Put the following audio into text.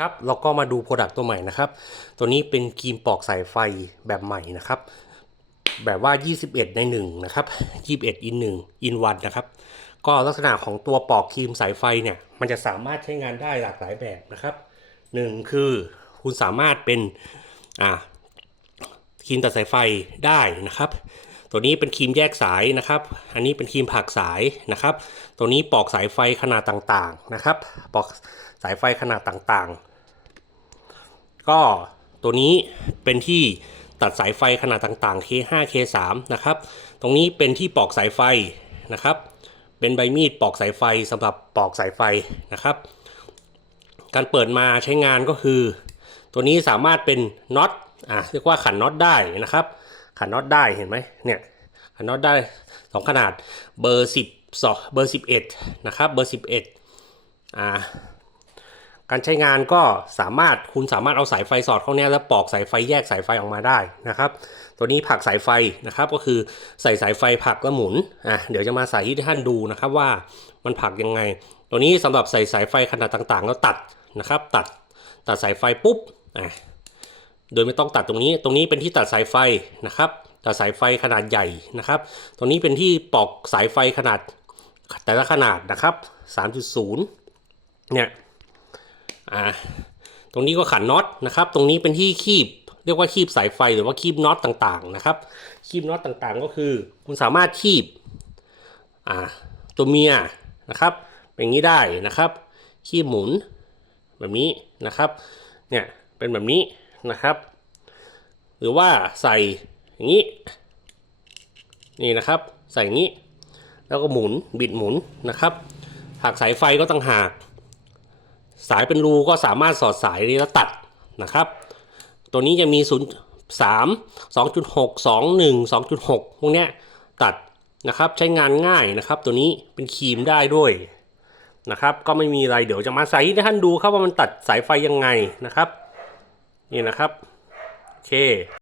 ครับเราก็มาดูโปรดักต์ตัวใหม่นะครับ ตัวนี้เป็นครีมปอกสายไฟแบบใหม่นะครับ แบบว่า 21 ใน 1 นะครับ 21 in 1 in 1นะครับ ก็ลักษณะของตัวปอกครีมสายไฟเนี่ย มันจะสามารถใช้งานได้หลากหลายแบบนะครับหนึ่งคือคุณสามารถเป็นอ่าครีมตัดสายไฟได้นะครับ ตัวนี้เป็นครีมแยกสายนะครับ อันนี้เป็นครีมผักสายนะครับ ตัวนี้ปอกสายไฟขนาดต่างๆนะครับ ปอกสายไฟขนาดต่างๆ ก็ตัวนี้เป็นที่ตัดสายไฟขนาดต่างๆ K5 K3 นะครับ ตรงนี้เป็นที่ปอกสายไฟนะครับ เป็นใบมีดปอกสายไฟสำหรับปอกสายไฟนะครับ การเปิดมาใช้งานก็คือ ตัวนี้สามารถเป็นน็อตอะเรียกว่าขันน็อตได้นะครับ ขันน็อตได้เห็นไหมเนี่ยขันน็อตได้สองขนาดเบอร์สิบสองเบอร์สิบเอ็ดนะครับเบอร์สิบเอ็ดอ่า การใช้งานก็สามารถคุณสามารถเอาสายไฟสอดเข้าเนี้ยแล้วปอกสายไฟแยกสายไฟออกมาได้นะครับ ตัวนี้ผักสายไฟนะครับก็คือใส่สายไฟผักแล้วหมุนอะเดี๋ยวจะมาใสาธิตให้ท่านดูนะครับว่ามันผักยังไง ตัวนี้สำหรับใส่สายไฟขนาดต่างๆ แล้วตัดนะครับ ตัดตัดสายไฟปุ๊บอะโดยไม่ต้องตัดตรงนี้ ตรงนี้เป็นที่ตัดสายไฟนะครับตัดสายไฟขนาดใหญ่นะครับ ตรงนี้เป็นที่ปอกสายไฟขนาดแต่ละขนาดนะครับ 3.0 เนี่ย อ่าตรงนี้ก็ขันน็อตนะครับ ตรงนี้เป็นที่คีบ เรียกว่าคีบสายไฟหรือว่าคีบน็อตต่างๆนะครับ คีบน็อตต่างๆ ก็คือ คุณสามารถคีบอ่าตัวเมียนะครับเป็นอย่างนี้ได้นะครับ คีบหมุนแบบนี้นะครับเนี่ยเป็นแบบนี้นะครับ หรือว่าใส่อย่างนี้นี่นะครับใส่อย่างนี้ แล้วก็หมุนบิดหมุนนะครับหากสายไฟก็ต้องหาก สายเป็นรูก็สามารถสอดสายนี้แล้วตัดนะครับ ตัวนี้จะมี 0 3 2.6 21 2.6 พวกเนี้ยตัดนะครับใช้งานง่ายนะครับ ตัวนี้เป็นครีมได้ด้วยนะครับ ก็ไม่มีอะไรเดี๋ยวจะมาใส่ให้ท่านดูครับว่ามันตัดสายไฟยังไงนะครับ นี่นะครับ โอเค